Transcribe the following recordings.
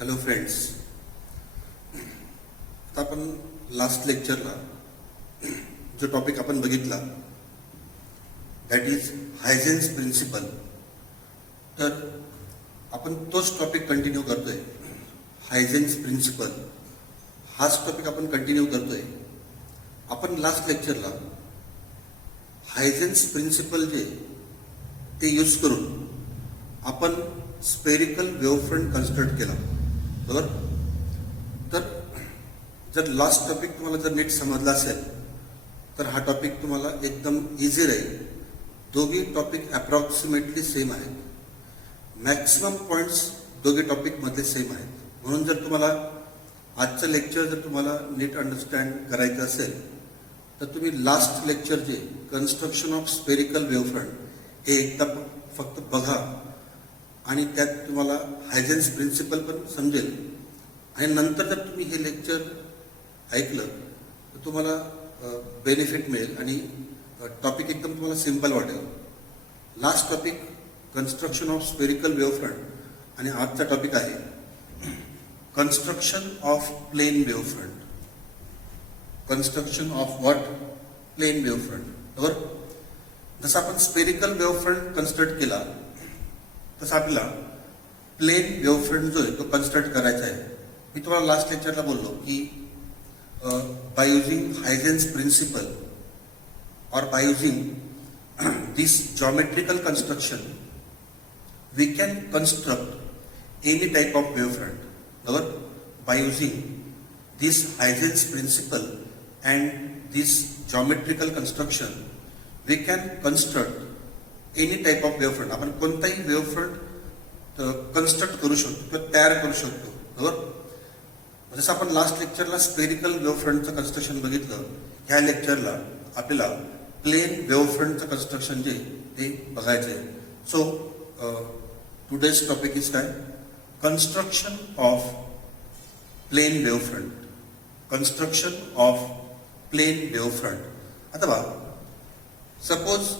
Hello friends, आता आपण last लेक्चरला जो टॉपिक आपण बघितला दॅट इज हायजेन्स प्रिन्सिपल. तर आपण तोच टॉपिक कंटिन्यू करतोय. हायजेन्स प्रिन्सिपल हाच टॉपिक आपण कंटिन्यू करतोय. आपण लास्ट लेक्चरला हायजेन्स प्रिन्सिपल जे ते यूज करून आपण स्पेरिकल वेव्हफ्रंट कन्स्ट्रक्ट केला, बरोबर. तर जर लास्ट टॉपिक तुम्हाला जर नीट समजला असेल तर हा टॉपिक तुम्हाला एकदम इझी राहील. दोघी टॉपिक अप्रॉक्सिमेटली सेम आहेत. मॅक्सिमम पॉईंट्स दोघी टॉपिकमध्ये सेम आहेत. म्हणून जर तुम्हाला आजचं लेक्चर जर तुम्हाला नीट अंडरस्टँड करायचं असेल तर तुम्ही लास्ट लेक्चर जे कन्स्ट्रक्शन ऑफ स्पेरिकल वेव्हफ्रंट हे एकदा फक्त बघा आणि त्यात तुम्हाला हायजेन्स प्रिन्सिपल पण समजेल. आणि नंतर जर तुम्ही हे लेक्चर ऐकलं तर तुम्हाला बेनिफिट मिळेल आणि टॉपिक एकदम तुम्हाला सिम्पल वाटेल. Last topic construction of spherical wavefront आणि आजचा टॉपिक आहे construction of plane wavefront. Construction of what? Plane wavefront, बरोबर. जसं आपण स्पेरिकल वेव्हफ्रंट कन्स्ट्रक्ट केला तसं आपल्याला प्लेन वेव्हफ्रंट जो आहे तो कन्स्ट्रक्ट करायचा आहे. मी तुम्हाला लास्ट लेक्चरला बोललो की बाय युझिंग हायजेन्स प्रिन्सिपल और by using this geometrical construction we can construct any type of wavefront, बरोबर. By using this Huygens principle and this geometrical construction we can construct any type of wavefront. आपण कोणताही वेव्हफ्रंट construct करू शकतो किंवा तयार करू शकतो, बरोबर. जसं आपण लास्ट लेक्चरला स्पेरिकल वेव्हफ्रंटचं कन्स्ट्रक्शन बघितलं, ह्या लेक्चरला आपल्याला प्लेन वेव्हफ्रंटचं कन्स्ट्रक्शन जे ते बघायचं आहे. सो टुडेज टॉपिक इज काय? Construction of plane wavefront. Construction of plane wavefront. आता बघा, सपोज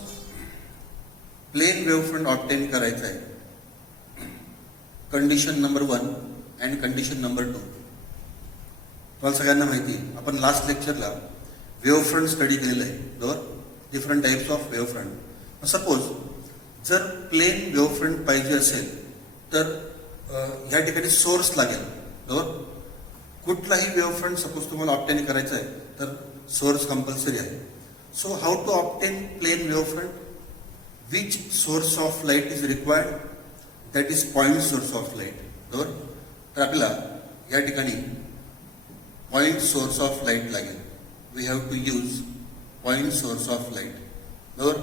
प्लेन वेव्हफ्रंट ऑब्टेन करायचं आहे. Condition number 1 and condition number 2 तुम्हाला सगळ्यांना माहिती आहे. आपण लास्ट लेक्चरला वेव्हफ्रंट स्टडी केलेलं आहे, बरोबर. Different types of wavefront. Suppose जर प्लेन वेव्हफ्रंट पाहिजे असेल तर ह्या ठिकाणी सोर्स लागेल, बरोबर. कुठलाही वेव्हफ्रंट सपोज तुम्हाला ऑब्टेन करायचं आहे तर सोर्स कंपल्सरी आहे. So how to obtain plane wavefront? Which source of light is required? That is point source of light, बरोबर. तर आपल्याला या ठिकाणी पॉइंट सोर्स ऑफ लाईट लागेल. We have to use point source of light, बरोबर.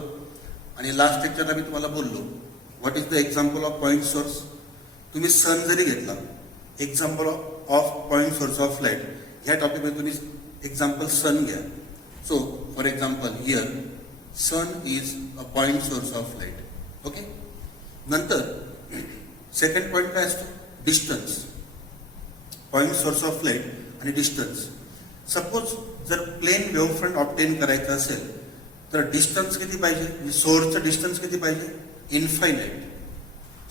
आणि last लेक्चरला मी तुम्हाला बोललो what is the example of point source. तुम्ही सन जरी घेतला, example of point source of light, ह्या टॉपिकमध्ये तुम्ही एक्झाम्पल सन घ्या. So for example here sun is a point source of light, okay. नंतर सेकंड पॉइंट काय असतो? Distance. Point source of light आणि डिस्टन्स. सपोज जर प्लेन वेव्हफ्रंट ऑब्टेन करायचं असेल तर डिस्टन्स किती पाहिजे? सोर्सचं डिस्टन्स किती पाहिजे? Infinite.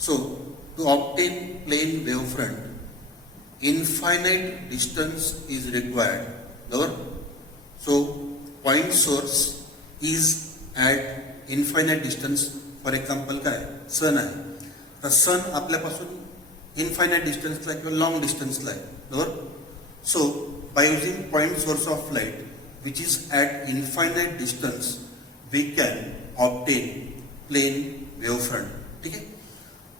So to obtain plane wavefront infinite distance is required, बरोबर. So point source is at infinite distance. For example काय? सन आहे. तर सन आपल्यापासून इनफायनाइट डिस्टन्सला किंवा लॉंग डिस्टन्सला आहे, बरोबर. So by using point source of light which is at infinite distance we can obtain plane wavefront. ठीक आहे.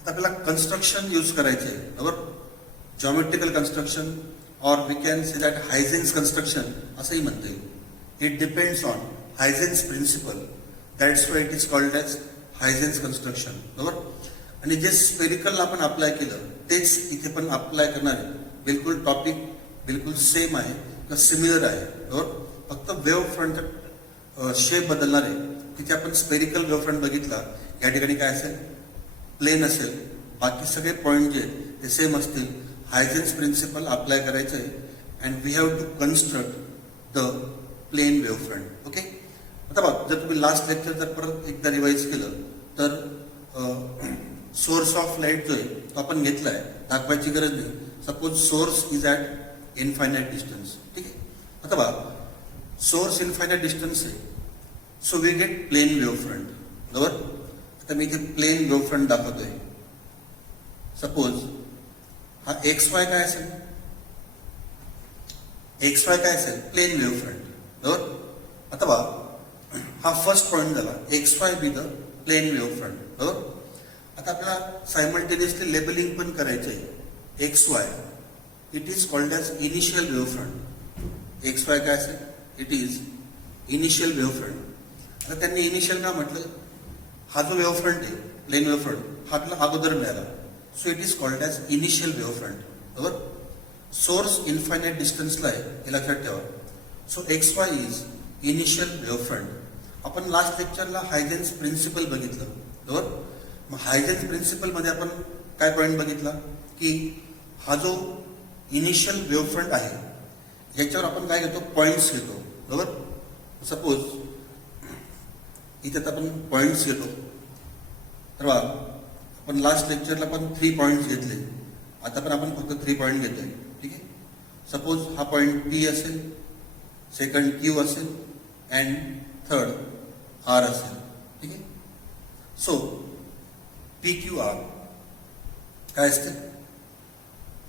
आता आपल्याला कन्स्ट्रक्शन यूज करायचे आहे, बरोबर. जॉमेट्रिकल कन्स्ट्रक्शन और we can say that Huygens construction असंही म्हणता येईल. It depends on Huygens principle. That's why it is called as Huygens construction, बरोबर. आणि जे स्पेरिकल आपण अप्लाय केलं तेच इथे पण अप्लाय करणार आहे. बिलकुल टॉपिक बिलकुल सेम आहे किंवा सिमिलर आहे, बरोबर. फक्त वेव्ह फ्रंटचा शेप बदलणार आहे. तिथे आपण स्पेरिकल वेव्ह फ्रंट बघितला, या ठिकाणी काय असेल? प्लेन असेल. बाकी सगळे पॉईंट जे ते सेम असतील. हायजेन्स प्रिन्सिपल अप्लाय करायचं आहे and we have to construct the plane wave front, okay. आता बघ, जर तुम्ही लास्ट लेक्चर जर परत एकदा रिवाइज केलं तर सोर्स ऑफ लाईट जो आहे तो आपण घेतलाय, दाखवायची गरज नाही. Suppose source is at infinite distance. ठीक आहे. आता बघा, सोर्स इनफायनाईट डिस्टन्स आहे, so we get plane wave front. बरोबर. आता मी इथे प्लेन वेव्ह फ्रंट दाखवतोय. सपोज हा एक्स वाय काय असेल, एक्स वाय काय असेल, प्लेन वेव्ह फ्रंट. बरोबर. आता बघा, हा फर्स्ट पॉईंट झाला, X Y be the plane wave front. बरोबर. आता आपल्याला सायमल्टेनियसली लेबलिंग पण करायचं आहे. X Y it is called as initial wave front. X Y काय असेल, it is initial wave front. आता त्यांनी इनिशियल का म्हटलं, हा जो वेव्ह फ्रंट आहे प्लेन वेव्ह फ्रंट हा आपल्याला अगोदर मिळाला, so it is called as initial wave front. बरोबर. सोर्स इनफायनाईट डिस्टन्सला आहे हे लक्षात ठेवा. So X Y is initial wave front. आपण लास्ट लेक्चरला हायजेन्स प्रिन्सिपल बघितलं. बरोबर. मग हायजेन्स प्रिन्सिपल मध्ये आपण काय पॉईंट बघितला की हा जो इनिशियल वेव्ह फ्रंट आहे याच्यावर आपण काय घेतो, पॉइंट्स घेतो. बरोबर. सपोज इथे आपण पॉइंट्स घेतो. तर आपण लास्ट लेक्चरला पण 3 पॉइंट्स घेतले, आता पण आपण फक्त 3 पॉइंट घेतोय. ठीक आहे. सपोज हा पॉइंट पी असेल, सेकंड क्यू असेल अँड थर्ड आर असेल. ठीक आहे. सो पी क्यू आर काय असते,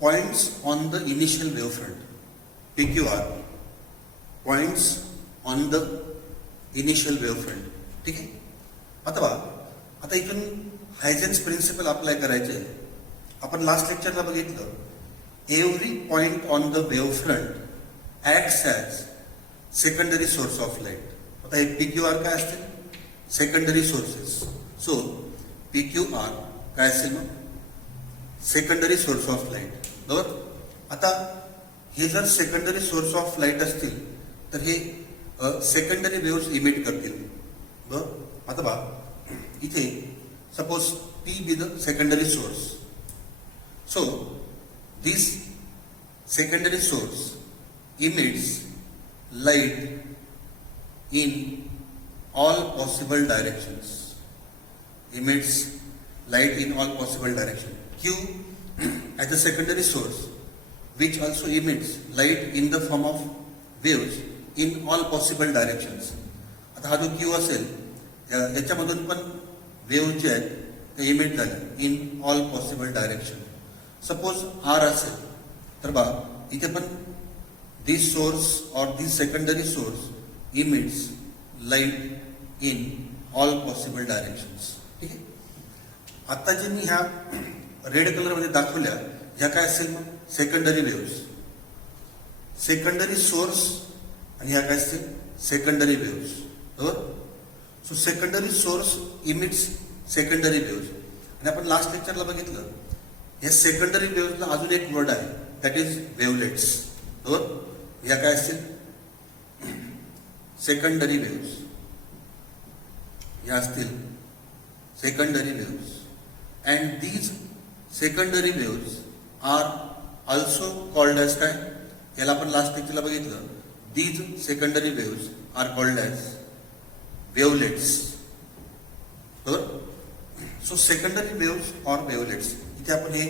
points on the initial wave front. P Q R points on the initial wave front. ठीक आहे. आता बघा, आता इथून हायजेन्स प्रिन्सिपल अप्लाय करायचे आहे. आपण लास्ट लेक्चरला बघितलं, every point on the wave front acts as secondary source of light. आता हे पी क्यू आर काय असते, secondary sources. So P Q R काय असेल मग, सेकंडरी सोर्स ऑफ लाईट. बरोबर. आता हे जर सेकंडरी सोर्स ऑफ लाईट असतील तर हे सेकंडरी वेव्स इमिट करतील. बरोबर. आता बघा, इथे suppose P be the secondary source. So this secondary source emits light in all possible directions. Emits light in all possible directions. Q as a secondary source which also emits light in the form of waves in all possible directions. आता हा जो Q असेल याच्यामधून पण wave जे आहेत ते emit झाले in all possible direction. Suppose R असेल तर बा इथे पण this source or this secondary source emits light in all possible directions. ठीक आहे. आता जे मी ह्या रेड कलर मध्ये दाखवल्या ह्या काय असेल मग, सेकंडरी वेव्स. सेकंडरी सोर्स आणि ह्या काय असतील, सेकंडरी वेव्स. बरोबर. So secondary source emits secondary waves. आणि आपण लास्ट लेक्चरला बघितलं, या सेकंडरी वेव्सला अजून एक वर्ड आहे, दॅट इज वेव्हलेट्स. बरोबर. या काय असतील, सेकंडरी वेव्स. या असतील secondary waves. And these secondary waves are also called as काय, याला आपण लास्ट लेक्चरला बघितलं, these secondary waves are called as wavelets. बरोबर. So secondary waves or wavelets इथे आपण हे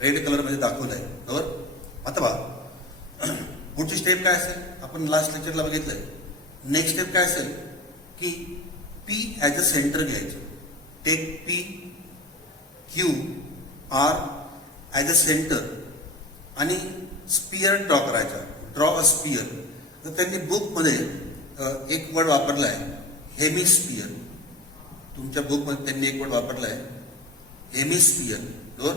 रेड कलर मध्ये दाखवलं आहे. बरोबर. आता बघा, पुढची स्टेप काय असेल, आपण लास्ट लेक्चरला बघितलंय. नेक्स्ट स्टेप काय असेल की पी ॲज अ सेंटर घ्यायचं. Take P Q R as a centre आणि स्पियर ड्रॉ करायचा. Draw a sphere. तर त्यांनी बुकमध्ये एक वर्ड वापरला आहे, हेमिस्पियर. तुमच्या बुकमध्ये त्यांनी एक वर्ड वापरला आहे, हेमिस्पियर. बरोबर.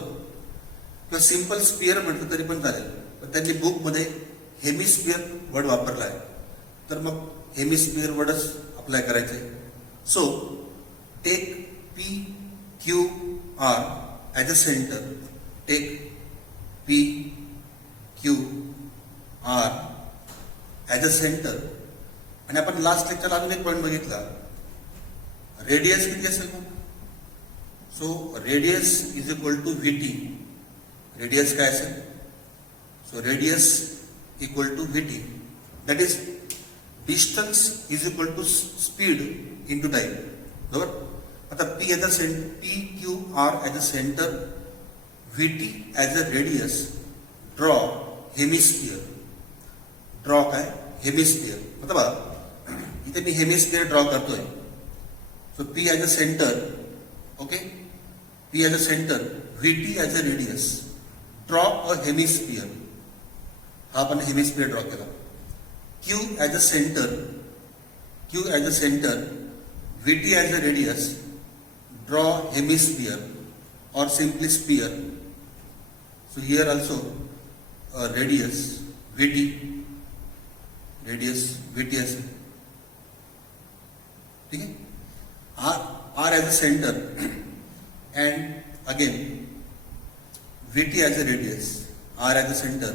किंवा सिंपल स्पियर म्हटलं तरी पण चालेल, पण त्यांनी बुकमध्ये हेमिस्पियर वर्ड वापरला आहे, तर मग हेमिस्पियर वर्डच अप्लाय करायचे. So take P Q R as a centre. Take P Q R as a centre. आणि आपण लास्ट लेक्चरला अजून एक पॉईंट बघितला, रेडियस किती असेल मग. So radius is equal to V T. Radius काय असेल, so radius equal to Vt, that is distance is equal to speed into time. बरोबर. आता P as a center, P Q R as a center, VT as a radius draw hemisphere. Draw काय hemisphere. आता बघा इथे मी hemisphere draw करतोय. So P as a centre, okay, P as a centre, VT as a radius, draw a hemisphere. हा आपण hemisphere draw केला. Q as a centre, Q as a centre, VT as a radius, draw hemisphere or simply sphere. So here also radius VT, radius VT असेल. ठीक आहे. R as a center and again VT as a radius, R as a center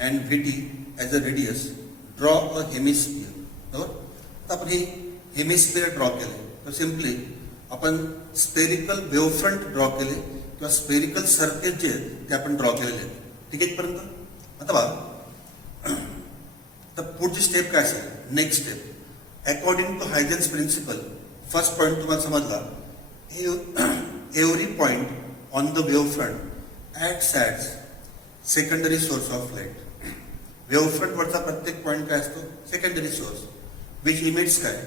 and VT as a radius, draw a hemisphere. बरोबर. तर आपण हे hemisphere draw केले. तर simply आपण स्पेरिकल वेव्हफ्रंट ड्रॉ केले किंवा स्पेरिकल सर्फेस जे आहेत ते आपण ड्रॉ केलेले आहेत. ठीक आहे इथपर्यंत. आता बघा तर पुढची स्टेप काय असेल. Next step according to Huygens principle. First point तुम्हाला समजला. Every point on the wavefront acts as secondary source of light. Wavefront वरचा प्रत्येक पॉईंट काय असतो सेकंडरी सोर्स विच इमिट्स काय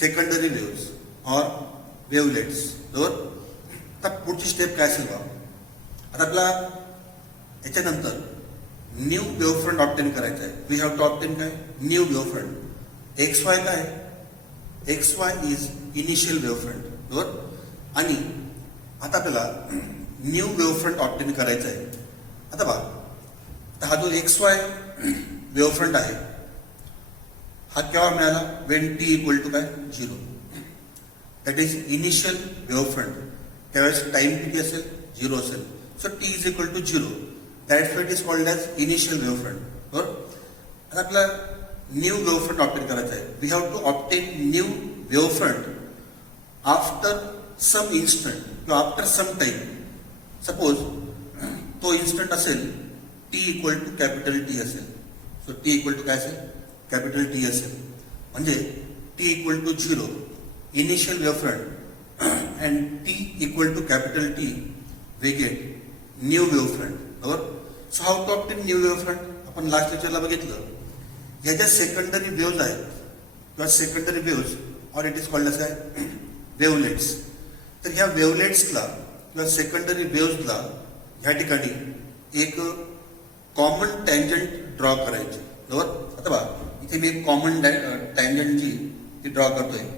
सेकंडरी वेव्स ऑर वेवलेट्स. बरोबर. आता पुढची स्टेप काय असेल बा. आता आपला याच्यानंतर न्यू वेव्हफ्रंट ऑब्टेन करायचा आहे. वी हॅव टू ऑब्टेन काय न्यू वेव्हफ्रंट. XY काय XY इज इनिशियल वेव्हफ्रंट. बरोबर. आणि आता आपल्याला न्यू वेव्हफ्रंट ऑब्टेन करायचा आहे. आता बघा हा जो XY वेव्हफ्रंट आहे हा केव्हा मिळाला वेन T इक्वल टू काय 0. That is initial wavefront. त्यावेळेस टाइम किती असेल 0 असेल. So T is equal to 0. That's why it is called as initial wavefront. बरोबर. आता आपला न्यू वेव्हफ्रंट ऑब्टेन करायचा आहे. We have to obtain new wavefront after some instant किंवा आफ्टर सम टाइम. सपोज तो इन्स्टंट असेल T equal to capital T असेल. So T equal to काय असेल कॅपिटल T असेल. म्हणजे T equal to 0 initial wavefront and T equal to capital T, we get new wavefront. बरोबर. So how to obtain new wavefront. आपण last लेक्चरला बघितलं. ह्या ज्या सेकंडरी वेव्ज आहेत किंवा सेकंडरी वेव्ज और इट इज कॉल्ड अस काय वेवलेट्स. तर ह्या वेवलेट्सला किंवा सेकंडरी वेव्जला ह्या ठिकाणी एक कॉमन टँजंट ड्रॉ करायची. बरोबर. आता बघा इथे मी एक कॉमन टँजंट जी ती ड्रॉ करतोय.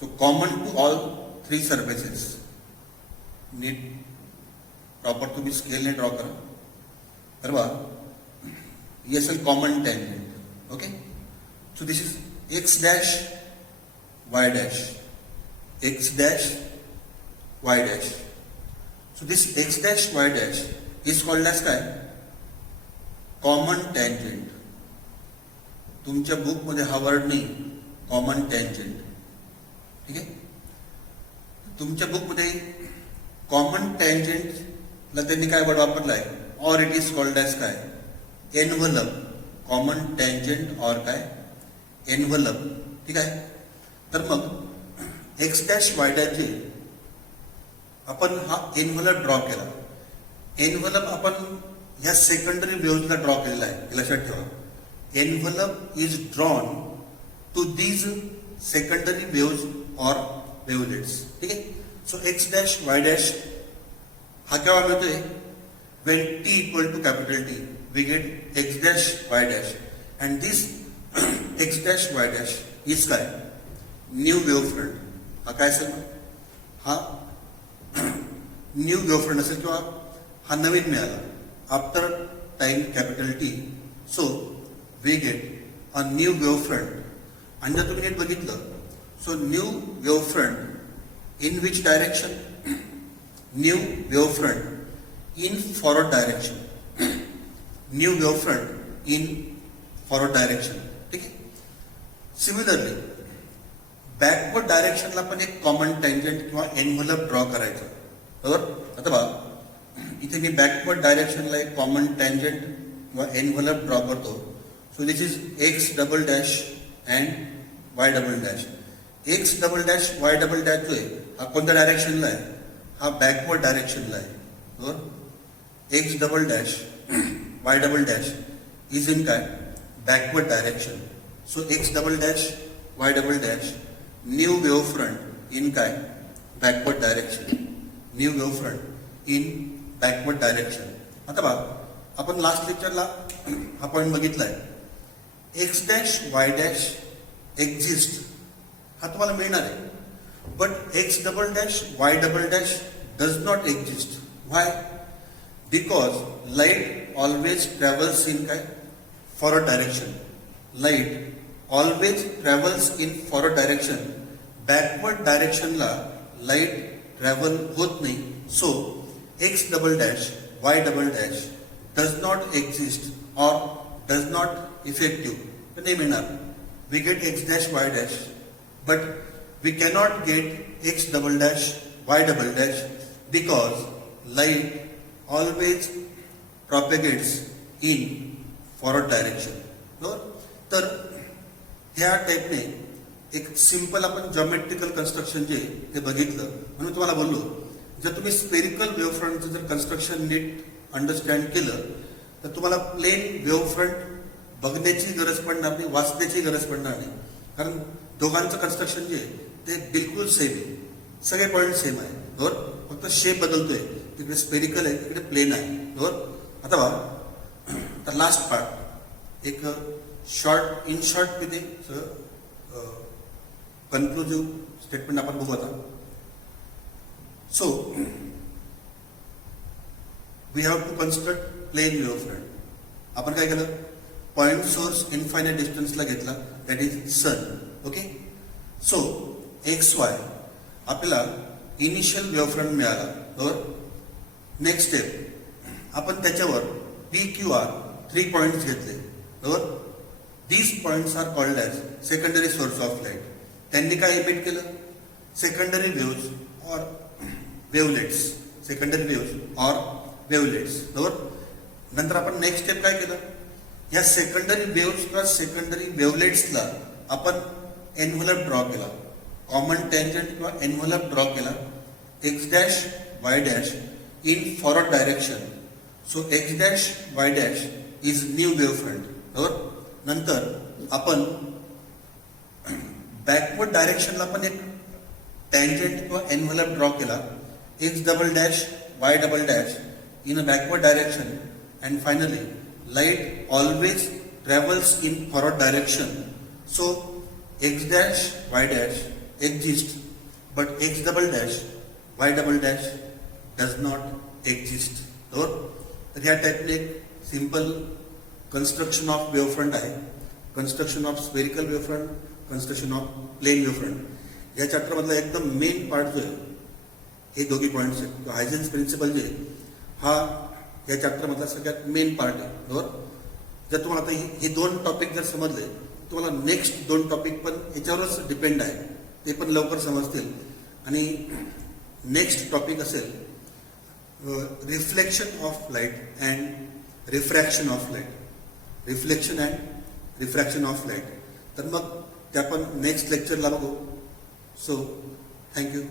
So common to all 3 surfaces. नीट प्रॉपर तुम्ही स्केलने ड्रॉ करा. तर बघा ही असेल common tangent. Okay. So this is X dash Y dash, X dash Y dash. So this X dash Y dash is called as काय कॉमन टँजंट. तुमच्या बुकमध्ये हा वर्ड नाही कॉमन टँजंट. ठीक आहे. तुमच्या बुकमध्ये कॉमन टँजंटला त्यांनी काय वर्ड वापरलाय or it is called as काय एनव्हलप. कॉमन टँजंट ऑर काय एनव्हलप. ठीक आहे. तर मग एक्स डॅश वाय डॅश जे आपण हा एनव्हलप ड्रॉ केला. एनव्हलप आपण ह्या सेकंडरी वेव्हजला ड्रॉ केलेला आहे. लक्षात ठेवा envelope is drawn to these secondary waves और वेवलेट्स. ठीक आहे. So X dash Y dash हा केव्हा मिळतोय when T equal to capital T we get X dash Y dash and this X dash Y dash is काय new wavefront. हा काय असेल हा न्यू वेव्हफ्रंट असेल किंवा हा नवीन मिळाला after time capital T. So we get a new wavefront. आणि जर तुम्ही नीट बघितलं so new wavefront in which direction new wavefront in forward direction. New wavefront in forward direction. ठीक आहे. सिमिलरली बॅकवर्ड डायरेक्शनला पण एक कॉमन टँजंट किंवा एनव्हलप ड्रॉ करायचं. बरोबर. आता बघा इथे मी बॅकवर्ड डायरेक्शनला एक कॉमन टँजंट किंवा एनव्हलप ड्रॉ करतो. So this is X double dash and Y double dash. X double dash Y double dash जो आहे हा कोणत्या डायरेक्शनला आहे हा बॅकवर्ड डायरेक्शनला आहे. बरोबर. X double dash Y double dash is in काय backward direction. So X double dash Y double dash new wave front in काय backward direction. New wave front in backward direction. आता बघा आपण लास्ट लेक्चरला हा पॉईंट बघितलाय. X dash Y dash exist हा तुम्हाला मिळणार आहे. But X double dash Y double dash does not exist. Why? Because light always travels in काय forward direction. Light always travels in forward direction. Backward डायरेक्शनला light travel होत नाही. So X double dash Y double dash does not exist or does not effective. तर नाही मिळणार. We get X dash Y dash but we cannot get X double dash Y double dash because light always propagates in forward direction. बरोबर. तर ह्या टाईपने एक simple आपण geometrical construction जे ते बघितलं. म्हणून तुम्हाला बोललो जर तुम्ही स्पेरिकल वेव्ह फ्रंटचं जर कन्स्ट्रक्शन नीट अंडरस्टँड केलं तर तुम्हाला प्लेन वेव्ह फ्रंट बघण्याची गरज पडणार नाही, वाचण्याची गरज पडणार नाही. कारण दोघांचं कन्स्ट्रक्शन जे आहे ते बिलकुल सेम आहे. सगळे पॉईंट सेम आहे. बरोबर. फक्त शेप बदलतोय. तिकडे स्पेरिकल आहे, तिकडे प्लेन आहे. बरोबर. आता बघा तर लास्ट पार्ट एक शॉर्ट इन शॉर्ट मध्ये कन्क्लुजिव्ह स्टेटमेंट आपण बघू आता. So we have to construct plane wave front. आपण काय केलं? पॉइंट सोर्स इन्फायनाइट डिस्टन्सला घेतला, that is sun. Okay. So X Y आपल्याला इनिशियल वेव्ह फ्रंट मिळाला. बरोबर. नेक्स्ट स्टेप आपण त्याच्यावर पी क्यू आर 3 पॉइंट्स घेतले. बरोबर. These points are called as secondary source of light. त्यांनी काय इमिट केलं? Secondary waves or wavelets. Secondary waves or wavelets. बरोबर. नंतर आपण नेक्स्ट स्टेप काय केलं? या सेकंडरी वेव्स किंवा सेकंडरी वेवलेट्सला आपण एनव्हलप ड्रॉ केला. कॉमन टेंजंट किंवा एनव्हलप ड्रॉ केला. X dash Y dash in forward direction. So X dash Y dash is new wave front. बरोबर. नंतर आपण बॅकवर्ड डायरेक्शनला पण एक टँजंट किंवा एनव्हलप ड्रॉ केला. X double dash Y double dash in a backward direction. And finally light always travels in forward direction. So x dash y dash exists but x double dash y double dash does not exist. तर ह्या टाईपने एक simple construction of wavefront आहे. Construction of spherical wavefront, construction of plane wavefront. या chapter मधला एकदम main part जो आहे हे दोघी पॉईंट्स आहेत. हायजेन्स प्रिन्सिपल जे हा या चॅप्टर मधला सगळ्यात मेन पार्ट आहे. बरोबर. जर तुम्हाला आता हे 2 टॉपिक जर समजले तुम्हाला नेक्स्ट 2 टॉपिक पण याच्यावरच डिपेंड आहे. ते पण लवकर समजतील. आणि नेक्स्ट टॉपिक असेल reflection of light and refraction of light. Reflection and refraction of light. तर मग ते आपण नेक्स्ट लेक्चरला बघू. So thank you.